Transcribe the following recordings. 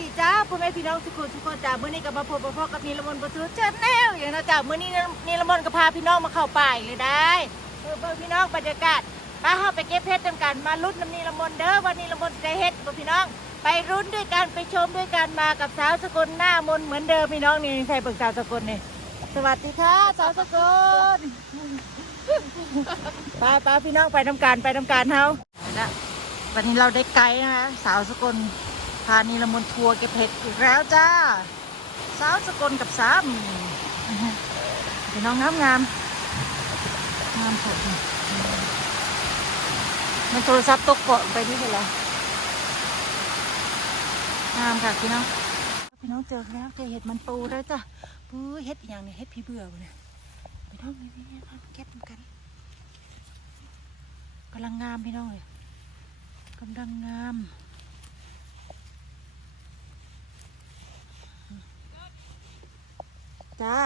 ดีจ้าพ่อแม่พี่น้องทุกคนทุกคนจ้ามื้อนี้ก็มาพบพ่อกับนิรมนต์ประตูเชิญแนวอย่างนะจ้ามื้อนี้นิรมนต์ก็พาพี่น้องมาเข้าป่าอีกเลยได้เออเบิ่งพี่น้องบรรยากาศพาเฮาไปเก็บเพชรนํกันมาลุ้นน้ำนิรมนต์เด้อว่านิรมนจะเฮ็ดบ่พี่น้อง ไปรุ้นด้วยกันไปชมด้วยกันมากับสาวสกุลหน้ามนต์เหมือนเดิมพี่น้องนี่ใครเบิกสาวสกุลนี่สวัสดีค่ะสาวสกุลไปไปพี่น้องไปทำการไปทำการเฮาวันนี้เราได้ไกด์นะคะสาวสกุล พานีละมนทัวร์เก็บเห็ดอีกแล้วจ้า สาวสกลกับสามพี่น้องงามงามงามสดมันโทรศัพท์ตกเกาะไปนี่เลยงามค่ะพี่น้อง พี่น้องเจอแล้วเจอเห็ดมันปูแล้วจ้ะปูเห็ดอย่างนี้เห็ดพี่เบื่อเนี่ยพี่น้องนี่นี่นี่เก็บกันกำลังงามพี่น้องเลยกำลังงาม จ้า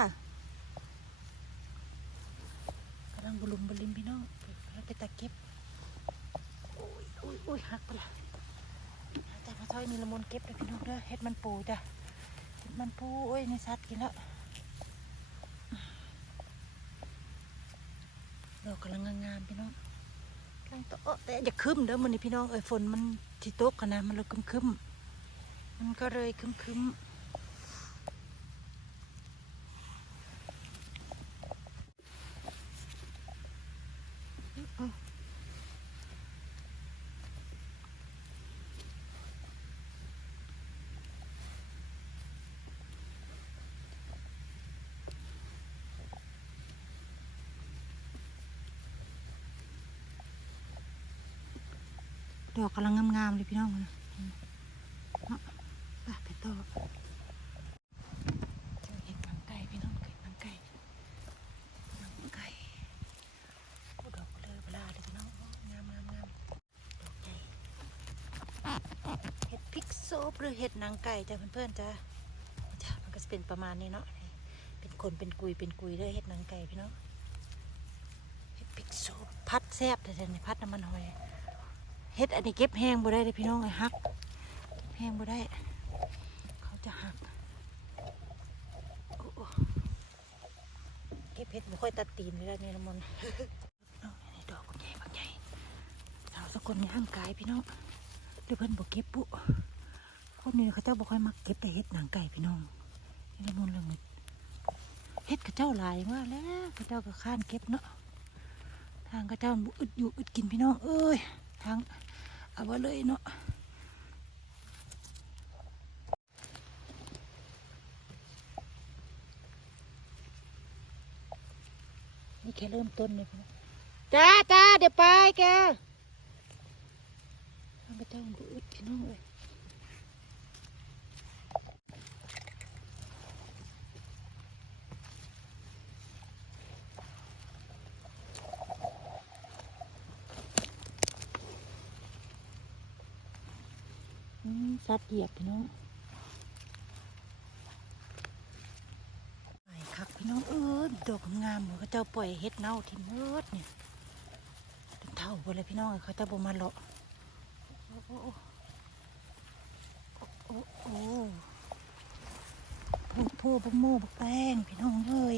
กำลังบลุมบลิมพี่น้องเราไปตะเก็บโอ้ยโอ้ยโอ้ยหักไปละแต่มาซอยนี่ละมุนเก็บเลยพี่น้องเด้อเฮ็ดมันปูจ้ะเฮ็ดมันปูโอ้ยในสัตว์กินแล้วดอกกำลังงามๆพี่น้องกำลังโตแต่อย่าคึมเด้อมันนี่พี่น้องเอ้ยฝนมันที่ตกกันนะมันเลยคึมคึมๆมันก็เลยคึมคึมๆ กำลังงามๆเลยพี่น้องนะเนาะไปไปต่อเห็ดหนังไก่พี่น้องเห็ดหนังไก่หนังไก่โอ้ดอกเลยเวลาเลยพี่น้องงามงามงามดอกใหญ่เห็ดพริกโซบหรือเห็ดหนังไก่จ้ะเพื่อนๆจ้ะจ้ะมันก็จะเป็นประมาณนี้เนาะเป็นคนเป็นกุยเป็นกุยเลยเห็ดหนังไก่พี่น้องเห็ดพริกโซบพัดแซ่บแต่เนี่ยพัดน้ำมันหอย เฮ็ดอันนี้เก็บแห้งบ่ได้เลยพี่น้องไอ้ฮักเก็บแห้งบ่ได้ เขาจะหักเก็บเฮ็ดบ่ค่อยตัดตีนเลยนี่ละมนน้องนี่ดอกใหญ่บักใหญ่สาวสกลย่างกายพี่น้องหรือเพิ่นบ่เก็บปุ๊คนนี้เขาเจ้าบ่ค่อยมักเก็บแต่เฮ็ดหนังไก่พี่น้องนี่ละมนเรื่องนี้เฮ็ดเขาเจ้าหลายมากแล้วเขาเจ้าก็ข้านเก็บเนาะทางเขาเจ้าบ่อึดอยู่อึดกินพี่น้องเอ้ย ทางเอาไว้เลยเนาะนี่แค่เริ่มต้นเลยน้องจ้าจ้าเดี๋ยวไปแกทางกระเจ้าบุอึดพี่น้องเลยอืม สัตว์เหยียบพี่น้องไปครับพี่น้องเออดอกงามเหมือนเขาเจ้าปล่อยเฮ็ดเน่าที่เมืดเนี่ยเท่าไปเลยพี่น้องเขาเจ้าบ่มาเลาะโอ้โอ้โอ้โอ้พูพูบักโม่บักแป้งพี่น้องเลย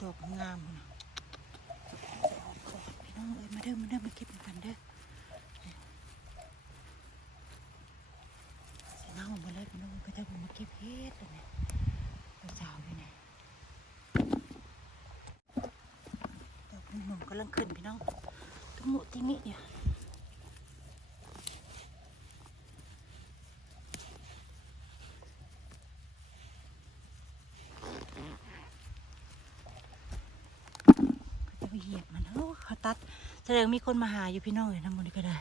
ดอกงามนะพี่น้องเอ้ยมาเด้อมาเด้อมาเก็บกันเด้อ เน่าหมดเลยพี่น้องก็จะมาเก็บเห็ดเลยเนี่ยเจ้าอยู่เนี่ยดอกหนุ่มกำลังขึ้นพี่น้องตุ้มมุติมิอยู่เขาจะไปเหยียบมันโอ้เขาตัดแสดงมีคนมาหาอยู่พี่น้องเลยนะมันก็ได้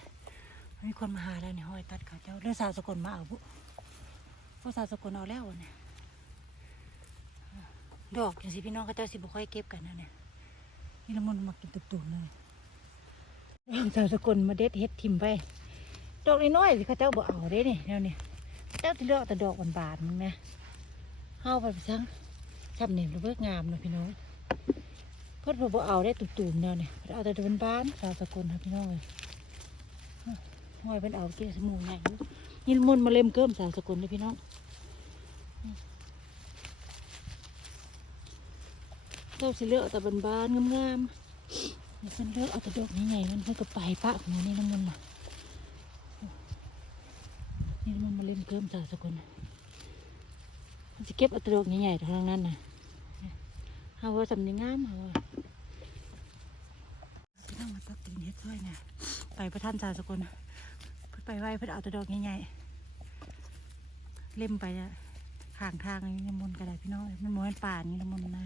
มีคนมาหาแล้วเนี่ยห้อยตัดเขาเจ้าเรื่องสาวสกลมาเอาบุ พวกสาวสกลเอาแล้วเนี่ยดอกอย่างสิพี่น้องเขาเจ้าสิบุค่อยเก็บกันนะเนี่ยนี่ละมุนมากินตุ่มๆเลยดอกสาวสกลมาเด็ดเฮ็ดทิมไปดอกน้อยๆสิเขาเจ้าบ่เอาเด้เนี่ยแนวเนี่ยเจ้าที่เลือกแต่ดอกบานๆมันไหมเข้าไปซังทำเนี่ยเลิกงามเลยพี่น้องเพิ่นบ่เอาได้ตุ่มๆแนวเนี่ยเอาแต่บานๆสาวสกลครับพี่น้องเลยห้อยเป็นเอาเกี่สมูใหญ่อยู่นี่มนมาเล่มเกิมสาวสกุลเลยพี่น้อง เจ้าสิเลือกเอาแต่บานๆงามๆนี่เพิ่นเลือกเอาแต่ดอกใหญ่ๆมันเพิ่นก็ไปปะของมันนี่น้ำมันมานี่น้ำมันต์มาเล่มเกิมสาสกุลมันจะเก็บเอาแต่ดอกใหญ่ๆทางนั้นนะเฮาว่าสำนีงามเฮาว่าพี่น้องมาตักตีนเฮ็ดช่วยเนี่ยไปประท่านสาสกุลเพิ่นไปไหว้เพิ่นเอาแต่ดอกใหญ่ๆเล่มไปอะข้างทางนี่น้ำมนต์ก็ไดพี่น้องมันมือนป่านี่น้ำมนต์นะ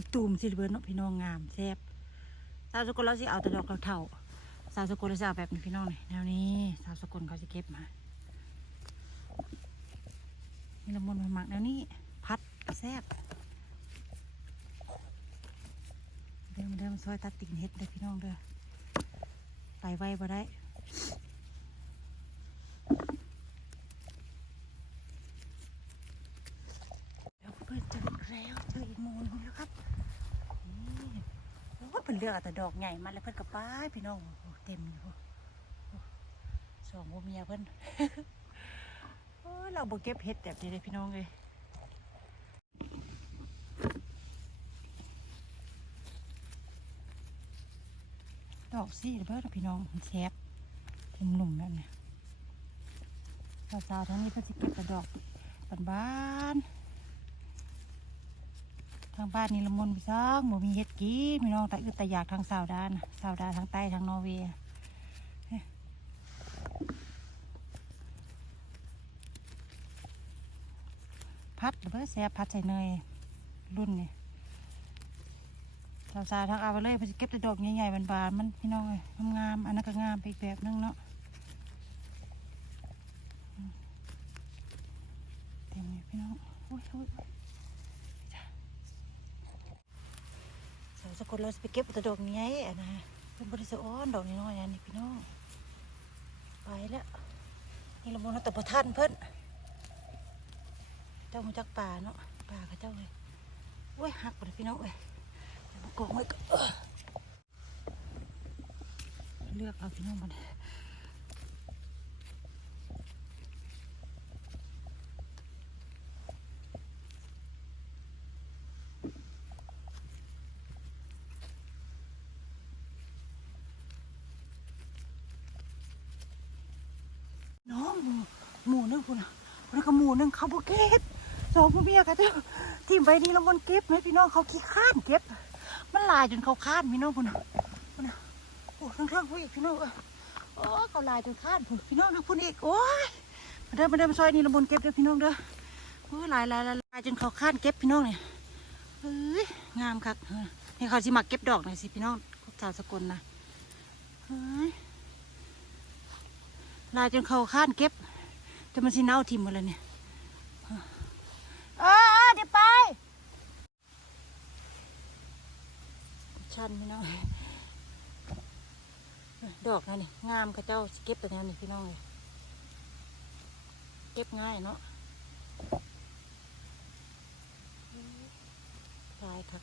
ตุกตูมสิเบิร์นพี่น้องงามแซ่บสาวสกุลเราสิเอาแต่ดอกเราเท่าสาวสกุลเราสิเอาแบบนี้พี่น้องหนี่แนวนี้สาวสกุลเขาจะเก็บมานี่น้ำมนต์มันหมักแนวนี้ พัดแซ่บเดิมเดิมซอยตัดติ่งเฮ็ดเลยพี่น้องเด้อไปไวบ่ได้แล้วเพื่อนเจออีกแล้วเจออีกโมนึงแล้วครับ เพิ่นเลือกแต่ดอกใหญ่มาแล้วเพิ่นก็ป้าพี่น้องโอ้เต็มอยู่สองโมเมียเพิ่นโอ้ยเราบ่เก็บเห็ดแบบนี้เลยพี่น้องเลยดอกซี่เบิดพี่น้องแซ่บหนุ่มๆนั่นเนี่ยสาวๆทั้งนี้เพิ่นเก็บแต่ดอกบานๆ ทางบ้านนี่ละมุนพี่ซ้องหมูมีเฮ็ดกินพี่น้องแต่อึดแต่อยากทางสาวดานสาวดานทางใต้ทางนอร์เวย์เฮ้ยพัดเบอร์แซ่พัดใส่เนยรุ่นนี่สาวสาวๆทางเอาไปเลยเพื่อสิเก็บแต่ดอกใหญ่ๆบานๆมันพี่น้องเลยงามๆอันนั้นก็งามไปอีกแบบนึงเนาะเต็มเลยพี่น้องโอ้ยโอ้ย สกุลเราไปเก็บตะดอกนี้ไงนะเป็นบริสุทธิ์อ้อนดอกน้อยๆอันนี้พี่น้องไปแล้วนี่ละมุนต่ประทันเพิ่นเจ้ามาจากป่าเนาะป่ากับเจ้าเลยโอ้ยหักไปเลยพี่น้องเอ้ยมากองไว้ก่อนเอ้อเลือกเอาพี่น้องมาเลยองหมูหมูนึงคุณอะแล้วก็หมูนึง เขาบ่เก็บสองพ่อเมียกับเจ้าทีมไปนี่ละมุนเก็บไหมพี่น้องเขาขี้ข้านเก็บ มันลายจนเขาข้านพี่น้องคุณอะคุณอะโอ้ทั้งเท่งผู้อีกพี่น้องเอ้ยโอ้เขาลายจนข้านพุ่นพี่น้องทั้งพุ่นอีกโอ้ยมาเดินมาเดินมาซอยนี่ละมุนเก็บเด้อพี่น้องเด้อโอ้ยลายลายลายลายจนเขาข้านเก็บพี่น้องเนี่ยเฮ้ยงามคักนี่เขาสิมาเก็บดอกหน่อยสิพี่น้องสาวสกลนะเฮ้ยลายจนเขาข้านเก็บแต่มันสิเน่าทิ่มหมดเลยเนี่ย เออเดี๋ยวไป ชันพี่น้องดอกนั่นนี่งามกับเจ้าเก็บต่แนวนี่พี่น้องเลยเก็บง่ายเนาะลายครับ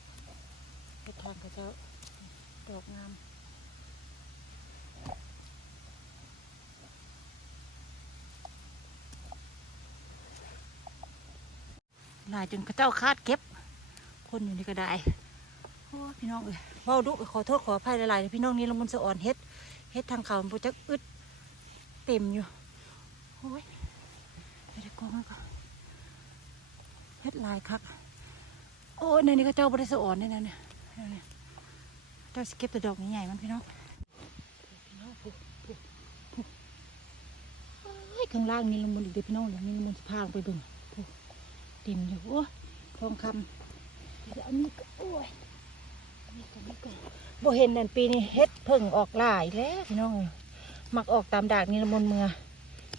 เก็บทางกับเจ้าดอกงาม ลายจนกับเจ้าคาดเก็บ คนอยู่นี่ก็ได้โอ้ยพี่น้องเอ้ยเว้าดุขอโทษขออภัยหลายๆพี่น้องนี่ละมุนสะอ่อนเฮ็ดเฮ็ดทางเขามันบ่จักอึดเต็มอยู่โอ้ยไปได้กองมันก่อนเฮ็ดลายคักโอ้ยในนี้ก็เจ้าบ่ได้สะอ่อนนี่นะเนี่ยเนี่ยเจ้าสเก็บแต่ดอกใหญ่ๆมันพี่น้องพี่น้องปุ๊บปุ๊บเอ้ยข้างล่างนี่ละมุนอีกเด้อพี่น้องเดี๋ยวนี่ละมุนสิพาลงไปเบิ่ง ต็มอยู่โอ้ยทองคำเดี๋ยวอันนี้ก็โอ้ยนี่ก็นี่ก็บเห็นนั่นปีนี้เฮ็ดเพิ่งออกหลายแล้วพี่น้องเอ้ยมักออกตามดากนี่ละมนเมือ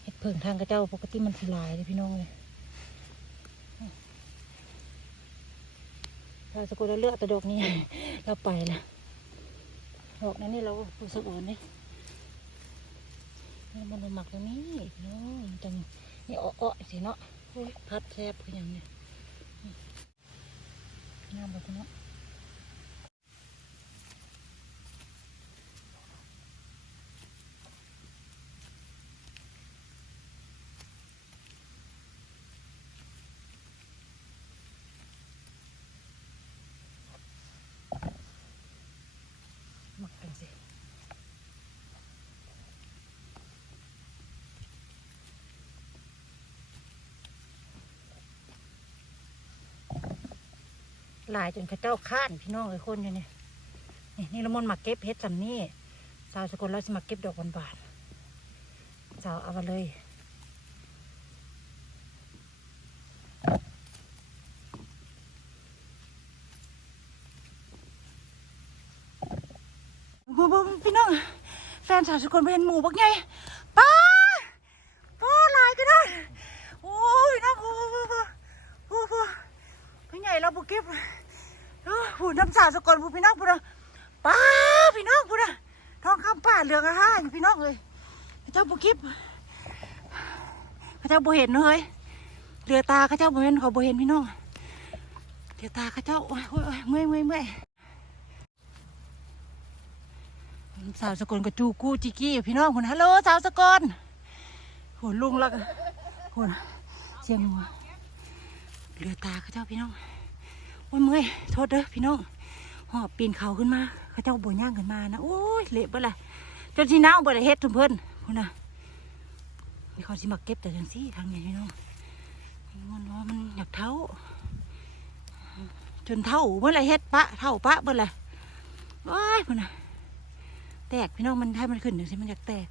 เฮ็ดเพิ่งทางกระเจ้าปกติมันสิลายเลยพี่น้องเลยเราสกุลเลือกต่ดอกนี้เราไปละดอกนั้นนี่เราปูสะอ่อนนี่นี่มันหมักตรงนี้น้องจังนี่อ้อๆสิเนาะ พัดแทบคืออย่างเนี้ยงามแบบนี้อง สิ หลายจนข้าเจ้าข้านพี่น้องไอ้คนอยู่เนี่ยนี่นี่ละมนมาเก็บเฮ็ดสำนี่สาวสกุลเราสมาเก็บดอกบานบานๆสาวเอามาเลยบูบูพี่น้องแฟนสาวสกุลเป็นหมูบักไงป้าป้าหลายก็ได้ โอ้ยน้องโอ้โหโอ้โหพี่ใหญ่เราบุกเก็บ โอ้น้ำสาวสกลบูพี่น้องพูดนะป้าพี่น้องพูดนะทองคำป่าเหลืองอะฮะอยู่พี่น้องเลยพระเจ้าบุกเก็บพระเจ้าบุเห็นเลยเรือตาข้าเจ้าบุเห็นขาบุเห็นพี่น้องเรือตาข้าเจ้าโอ้ยโอ้ยเมื่อยเมื่อยเมื่อยสาวสกลกับจูกู้จิกี้พี่น้องคนฮัลโหลสาวสกลโหลุงลักโหเสียงหัวเรือตาเขาเจ้าพี่น้อง โอ้ยเมื่อยโทษเด้อพี่น้องหอบปีนเขาขึ้นมาเขาเจ้าบ่ย่างขึ้นมานะโอ้ยเละเบ่ละจนที่น้าบ่ได้เฮ็ดทุกเพิ่นพุ่นน่ะมีเขาสิมาเก็บแต่จังซี่ทางนี้พี่น้องมันว่ามันอยากเท่าจนเท่าเมื่อไรเฮ็ดปะเท่าปะเมื่อไรโอ้ยพุ่นน่ะแตกพี่น้องมันให้มันขึ้นหนึ่งสิมันอยากแตก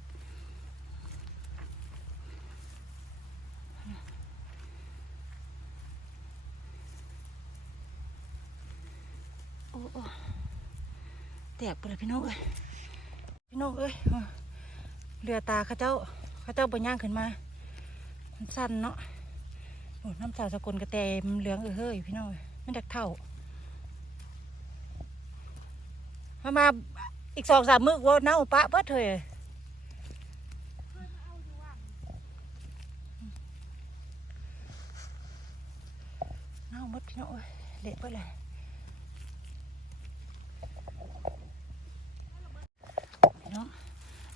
โอ้โอ้ แตกไปเลยพี่น้องเอ้ยพี่น้องเอ้ยเรือตาข้าเจ้าข้าเจ้าบนย่างขึ้นมามันสั้นเนาะโอ้น้ำสาวสกลกระแตมเหลืองเออเฮ้ยพี่น้องเอ้ยมันดักเท่ามามาอีกสองสามมื้อว่าเน่าปะเบิดเถอะเน่าหมดพี่น้องเอ้ยเละไปเลย พี่น้อง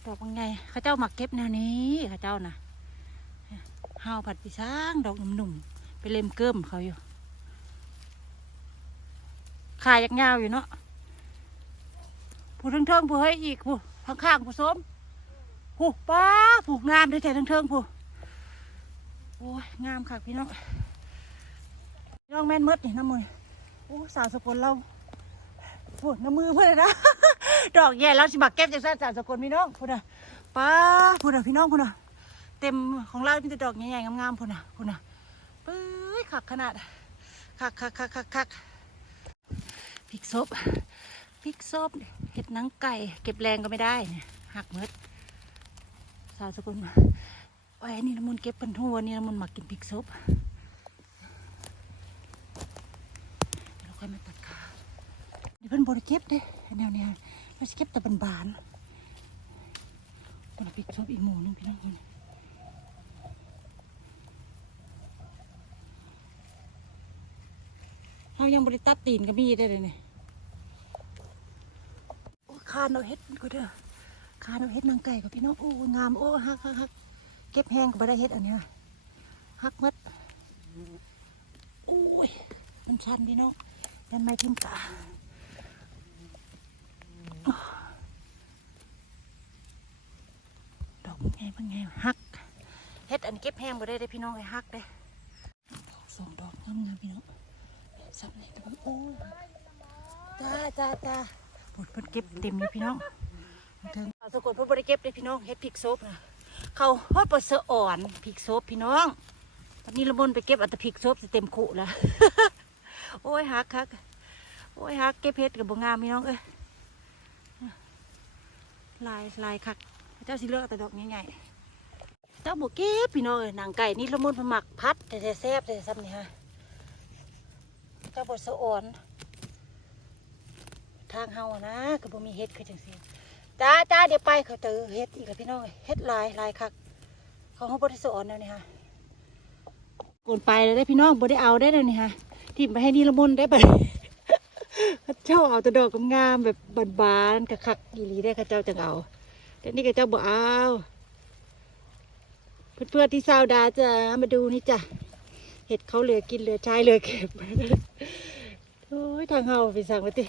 ดอกบางไงเข้าเจ้ามาเก็บแนวนี้เข้าเจ้านะห้าวผัดปีช้างดอกหนุ่มๆไปเล็มเกิมเขาอยู่ขายยักยาวอยู่เนาะผู้ทั้งเทิงผู้ให้ยอีกผู้ข้างข้างผู้สมผู้ป้าผู้งามได้แต่ทั้งเทิงผู้โอ้ยงามค่ะพี่น้องพี่น้องแม่นหมดนี่น้ำมือโอ้สาวสกุลเรา พูดน้ำมือเพื่อนนะดอกใหญ่เราสิบักเก็บจากสาวสกลพี่น้องพูดนะป้าพูดนะพี่น้องพูดนะเต็มของเรามีแต่ดอกใหญ่ๆงามๆพูดนะพูดนะปื้ยขักขนาดขักขักขักขักขักพริกซบพริกซบเห็ดนังไก่ เก็บแรงก็ไม่ได้เนี่ยหักหมดสาวสกุลมาไอ้นี่น้ำมันเก็บปันทั่วนี่น้ำมันมากินพริกซบเดี๋ยวเราค่อยมาตัดขาเดี๋ยวเพิ่นบริเก็บเด้แนวเนี้ยเราจะเก็บแต่บานๆคนละพริกซบอีกหมูนึงพี่น้องคนเรายังบริตัดตีนกับมีได้เลยเนี่ยโอ้คานเอาเฮ็ดก็เด้อคานเอาเฮ็ดนางไก่กับพี่น้องโอ้งามโอ้ฮักฮักฮักเก็บแห้งก็บ่ได้เฮ็ดอันเนี้ยฮักมัดโอ้ยมันชันพี่น้องยันไม่ทิ่มตาโอ้ ดอกไงเป็นไงฮักเฮ็ดอันเก็บแห้งบ่ได้ได้อพี่น้องไอ้ฮักเด้สองดอกงามงามพี่น้องสับไหนตัวโอ้ยจ้าจ้าจ้าปดเพิ่นเก็บเต็มอยู่พี่น้องถึงเอาสะกดเพิ่นบ่ได้เก็บเลยพี่น้องเฮ็ดพริกโซบนะเขาฮอดปลาเสืออ่อนพริกโซบพี่น้องตอนนี้ละบนไปเก็บเอัตพริกโซบสิเต็มคุแล้วโอ้ยฮักฮักโอ้ยฮักเก็บเฮ็ดกับบ่งามพี่น้องเอ้ยลายลายคัก เจ้าสิเลือกแต่ดอกใหญ่ๆเจ้าบ่เก็บพี่น้องเอ้ยหนังไก่นี่ละมุนพมักพัดแต่แซ่บแต่ซ้ำนี่ฮะเจ้าบ่เสืออ่อน ทางเฮาอะนะก็บ่มีเฮ็ดคือจังซี่จ้าจ้าเดี๋ยวไปเขาเจอเฮ็ดอีกแล้วพี่น้องเฮ็ดลายลายคักเขาเฮาบ่ได้สอนแล้วนี่ฮะกนไปแล้วได้พี่น้องบ่ได้เอาได้แล้วนี่ฮะทิ่มไปให้นี่ละมุนได้บัดเจ้าเอาแต่ดอกงามแบบบานๆกะคักอีหลีได้เขาเจ้าจังเอา แต่นี่ก็เจ้าบ่เอาเพื่อนๆที่ซาวดาจะมาดูนี่จ้ะเห็ดเขาเหลือกินเหลือใช้เหลือเก็บโอ้ยทางเฮาไปสั่งมาติ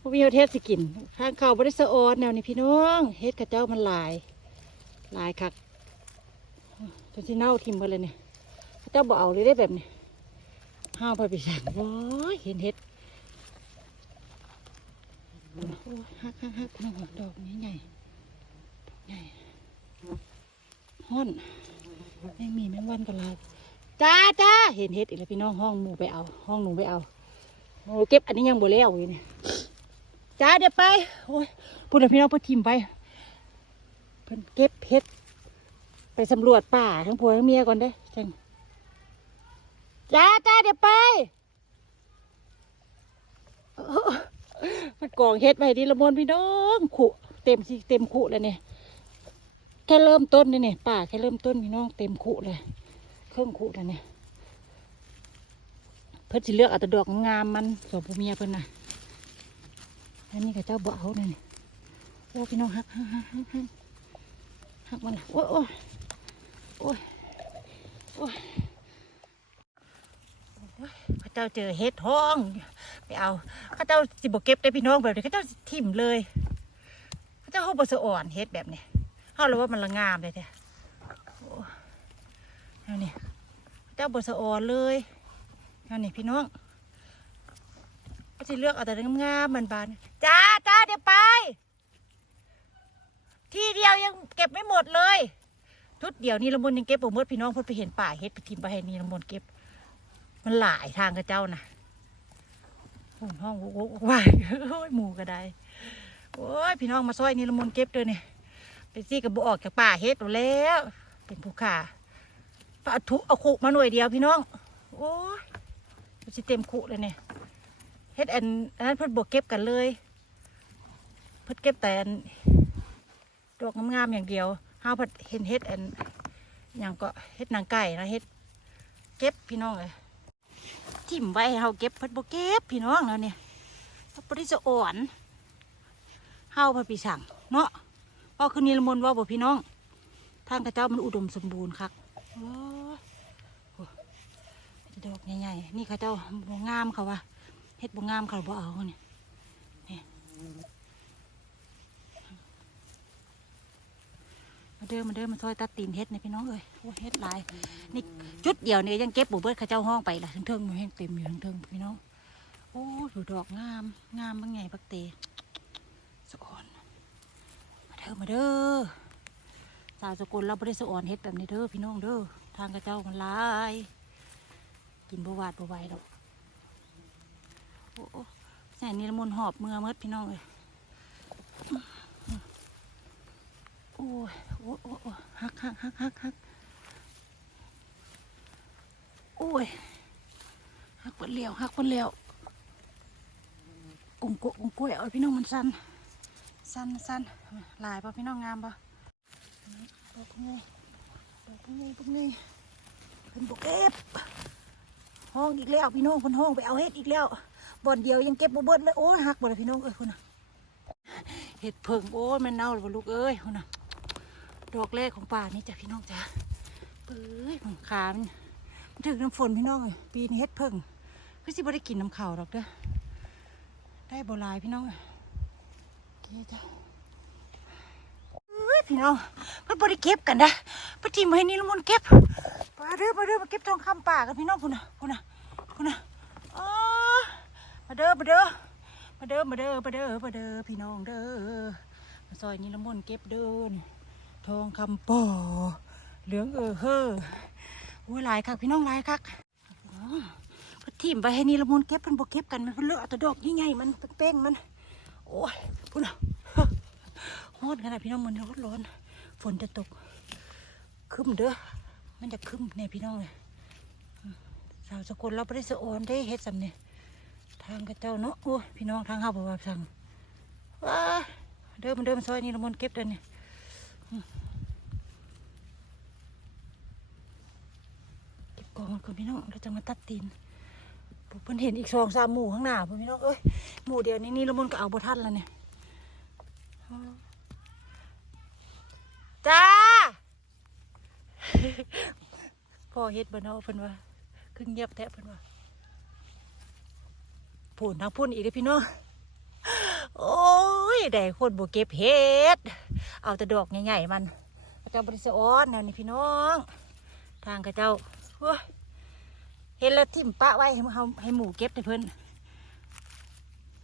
บ่มีเอาเทศสิกินข้างเขาบริสะออนแนวนี้พี่น้องเฮ็ดกับเจ้ามันหลายหลายคักจนสิเน่าทิ่มไปเลยเนี่ยเขาเจ้าบ่เอาเลยได้แบบนี้ห้าวไปไปสั่งว้ายเห็นเฮ็ดโอ้ยฮักฮักฮักน้องดอกนี้ใหญ่ ใหญ่ฮ้อนไม่มีแมงวันก็ลายจ้าจ้าเห็นเฮ็ดอีกแล้วพี่น้องห้องหมูไปเอา ห้องหนูไปเอาโอ้เก็บอันนี้ยังบ่แล้วอยู่เนี่ยจ้าเดี๋ยวไปโอ้ยพูดถึงพี่น้องพอทิมไปเพิ่นเก็บเพชรไปสำรวจป่าทั้งผัวทั้งเมียก่อนเด้จังจ้าจ้าเดี๋ยวไปมันกองเฮ็ดไว้ดีละมวนพี่น้องขุเต็มสิเต็มขุเลยเนี่ย ค่เริ่มต้นนี่เนี่ยป่าแค่เริ่มต้นพี่น้องเต็มขุเลย เครื่องขุแล้วเนี่ยเพิ่นสิเลือกอาแต่ดอกงามมันสองผัวเมียเพิ่นน่ะอันนี้กับเจ้าเบ่เอาเนี่ยโอ้พี่น้องหักหักหักหักหักหักมันโอ้ยโอ้ยโอ้ยโอ้ยโอ้ยข้าเจ้าเจอเห็ดห้องไปเอาข้าเจ้าสิบเก็บได้พี่น้องแบบนี้ข้าเจ้าสิทิ่มเลยข้าเจ้าเขาบสอ่อนเห็ดแบบนี้ เขารู้ว่ามันละงามเลยแท้โอ้ยเอานี่เจ้าบสะออนเลยเอานี่พี่น้องก็จะเลือกเอาแต่งามๆมันบานจ้าจ้าเดี๋ยวไป ทีเดียวยังเก็บไม่หมดเลยทุดเดียวนี่ละมุนยังเก็บบ่หมดพี่น้องเพิ่นไปเห็นป่าเฮ็ดไปทิมไปให้นี่ละมุนเก็บ มันหลายทางกับเจ้านะโอ้ยห้องโว้กว่ายโอ้ยหมูก็ได้โอ้ยพี่น้องมาซอยนี่ละมุนเก็บเด้อเนี่ย ไปซี่กับบ่ออกจากป่าเฮ็ดแล้ว เป็นผู้ขาปลาทุเอาขุมาหน่วยเดียวพี่น้อง โอ้ยมันสิเต็มขุเลยเนี่ยเฮ็ดอันอันนั้นเพิ่นบวกเก็บกันเลย เพิ่นเก็บแต่อันดอกงามๆอย่างเดียวเฮาเพิ่นเห็นเฮ็ดอันอย่างก็เฮ็ดนางไก่นะเฮ็ดเก็บพี่น้องเลยทิ่มไว้ให้เฮาเก็บเพิ่นบ่เก็บพี่น้องแล้วเนี่ยเพิ่นบ่ได้สะอ่อนเฮาเพิ่นไปสั่งเนาะ เพราคืนนี้ลมนว่าบ่พี่น้อง ทางกระเจ้ามันอุดมสมบูรณ์คักโอ้ยโอ้ยดอกใหญ่ๆนี่เขาเจ้าบ่งามเขาว่าเฮ็ดบ่งามเขาบ่เอาเนี่ยนี่มาเด้อมาเด้อมาซอยตัดตีนเฮ็ดนี่พี่น้องเอ้ยโอ้เฮ็ดหลายนี่จุดเดียวนี่ยังเก็บบ่เบิดเขาเจ้าห้องไปละทั้งเทิงมันแห้งเต็มอยู่ทั้งเทิงพี่น้องโอ้ดูดอกงามงามบางไงบักเตะ เด้อมาเด้อสาวสกุลเราบ่ได้สะอ่อนเฮ็ดแบบนี้เด้อพี่น้องเด้อทางกระเจ้ามันลาย กินบวาดบ่ไหวดอกโอ้โอ้แสนนิรมนหอบเมื่อเมดพี่น้องเลยโอ้ยโอ้โอ้ฮักฮักฮักฮักฮักโอ้ยฮักเปนเลี้ยวฮักเปนเลี้ยวกุ้งกะกุ้งกล้วยเอาพี่น้องมันสั้น สั้นสั้นลายป่ะพี่น้องงามป่ะดอกนี้ดอกนี้ดอกนี้เป็นบกเก็บห้องอีกแล้วพี่น้องคนห้องไปเอาเห็ดอีกแล้วบ่อนเดียวยังเก็บบ่เบิดเลยโอ้หักบ่เลยพี่น้องเอ้ยคุณน่ะเห็ดเพิงโอ้ยมันเน่าเลยบ่ลูกเอ้ยคุณน่ะดอกแรกของป่านี่จ้ะพี่น้องจ้ะเอ้ยของขามันมันถึงน้ำฝนพี่น้องเอ้ยปีนี้เห็ดเพิงคือสิบ่ได้กินน้ำข่าวหรอกเด้อได้บ่ลายพี่น้องเอ้ย โอเคจ้ะพี่น้องเพิ่นบ่ได้เก็บกันนะพิ่ทิ่มไว้นี่ละมุนเก็บมาเด้อมาเด้อมาเก็บทองคำป่ากันพี่น้องคุณนะคุณนะคุณนะอ๋อมาเด้อมาเด้อมาเด้อมาเด้อมาเด้อมาเด้อพี่น้องเด้อมาซอยนี้ละมุนเก็บเด้อนี่ทองคำป่อเหลืองเออเฮ้อโอ้ยหลายคักพี่น้องหลายคักอ๋อเพิ่ทิ่มไปให้นี่ละมุนเก็บเพิ่นบ่เก็บกันมันเพิ่นเลอะเอาแต่ดอกใหญ่ๆมันเป้งมัน โอ้ย คุณนะฮอดขนาดพี่น้องมันร้อนร้อนฝนจะตกคึมเด้อมันจะคึมเนี่ยพี่น้องเลยสาวสกุลเราไม่ได้สะออนได้เฮ็ดสำเนี่ยทางกระเจ้าเนาะโอ้ยพี่น้องทางเฮาบอกว่าสั่งว้าเดินมันเดิมซอยนี่ละมนเก็บเดินเนี่ยเก็บกองมันก่อนพี่น้องเราจะมาตัดตีนผมเพิ่นเห็นอีกสองสามหมู่ข้างหน้าพี่น้องเอ้ยหมู่เดียวนี้นี่ละมนก็เอาบ่ทันแล้วเนี่ยอ๋อ จ้า พ่อเฮ็ดบ่เนาะเพิ่นว่าคือเงียบแท้เพิ่นว่าพูนทางพุ่นอีกเด้อพี่น้องโอ้ยได้คนบ่เก็บเห็ด เอาแต่ดอกใหญ่ๆมันกระเจ้าบริสออนแนวนี้พี่น้อง ทางกระเจ้าเห็นแล้วทิ่มปะไว้ให้เขาให้หมูเก็บให้เพิ่น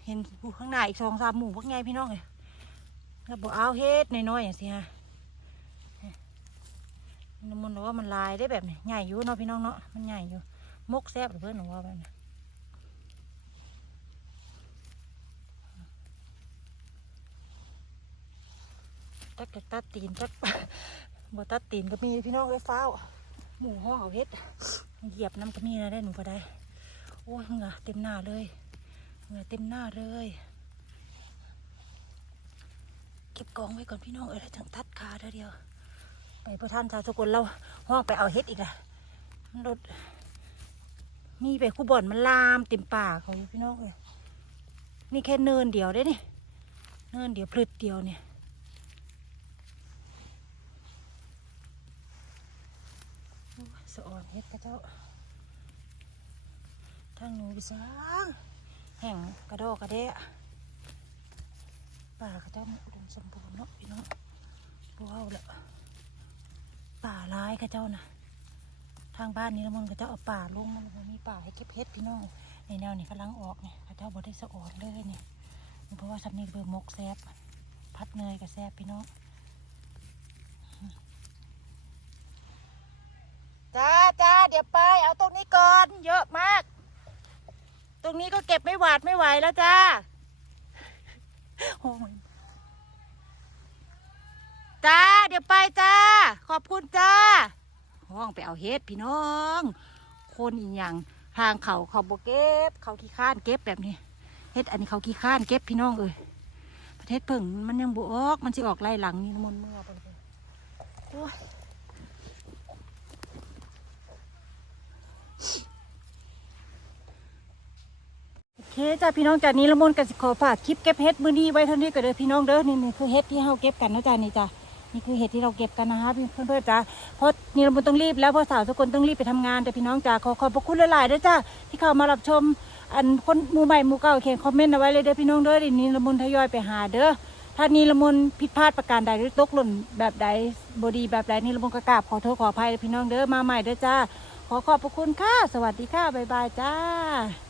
เห็นผู้ข้างหน้าอีกสองสามหมูพวกไงพี่น้องเลยแล้วบอกเอาเฮ็ดน้อยๆอย่างสิฮะ มันว่ามันลายได้แบบนี้ใหญ่อยู่เนาะพี่น้องเนาะมันใหญ่อยู่มกแซบเพื่อนหนูว่าแบบนี้ตักตัดตีนตักบ่ตัดตีนก็มีพี่น้องไอ้ฟ้าวหมูห้องเอาเฮ็ดเหยียบน้ำก็มีนะได้หนูก็ได้โอ้ยเหงื่อเต็มหน้าเลยเหงื่อเต็มหน้าเลย เก็บกองไว้ก่อนพี่น้องเออจังตัดขาเท่าเดียว ไปพระท่านชาวสกุลเราห้องไปเอาเฮ็ดอีกอะมันรถมีไปคู่บ่อนมันลามเต็มป่าเขาอยู่พี่น้องเลยนี่แค่เนินเดียวได้นี่เนินเดียวพลึดเดียวเนี่ยสะอ่อนเฮ็ดกระเจ้าทางหนูไปสร้างแห่งกระดอกกระเดะป่ากระเจ้ามันอุดมสมบูรณ์เนาะพี่น้องว้าวละ ป่าร้ายกระเจ้านะทางบ้านนี้ละมันกระเจ้าเอาป่าลงมันมีป่าให้เก็บเฮ็ดพี่น้องในแนวนี้กำลังออกเนี่ยกระเจ้าบ่ได้สะอ่อนเลยเนี่ยเพราะว่าสำนีเบอร์มกแซบพัดเนยกับแซบพี่น้องจ้าจ้าเดี๋ยวไป เอาตรงนี้ก่อน เยอะมาก ตรงนี้ก็เก็บไม่หวาดไม่ไหวแล้วจ้าโอ้ย จ้า เดี๋ยวไปจ้า ขอบคุณจ้า ห้องไปเอาเฮ็ดพี่น้อง คนอีหยังทางเขาเขาบเก็บ เขาขี้ข้านเก็บแบบนี้เฮ็ดอันนี้เขาขี้ข้านเก็บพี่น้องเอ้ยประเทศเพิ่งมันยังบออกมันสิออกไล่หลังนี่มันเมื่อไปเลยโอ้ยเคจ้าพี่น้องจากนี้ละมุนกับสิขอฝากคลิปเก็บเห็ดมือนี้ไว้เท่านี้ก็เด้อพี่น้องเด้อนี่นี่คือเห็ดที่เราเก็บกันนะจ้านี่จ้า นี่คือเห็ดที่เราเก็บกันนะคะเพื่อนเพื่อนๆจ้าเพราะนี่ละมุนต้องรีบแล้วเพราะสาวทุกคนต้องรีบไปทำงานแต่พี่น้องจ้าขอขอบพระคุณหลายๆเด้อจ้าที่เข้ามารับชม อันคนหมูใหม่หมูเก่าเขียนคอมเมนต์เอาไว้เลยเด้อพี่น้องเด้อดินี่ละมุนทยอยไปหาเด้อถ้านี่ละมุนผิดพลาดประการใดหรือตกหล่นแบบใดบดีแบบใดนี่ละมุนก็กาบขอโทษขออภัยพี่น้องเด้อมาใหม่เด้อจ้าขอขอบพระคุณค่ะ สวัสดีค่ะบ๊ายบายจ้า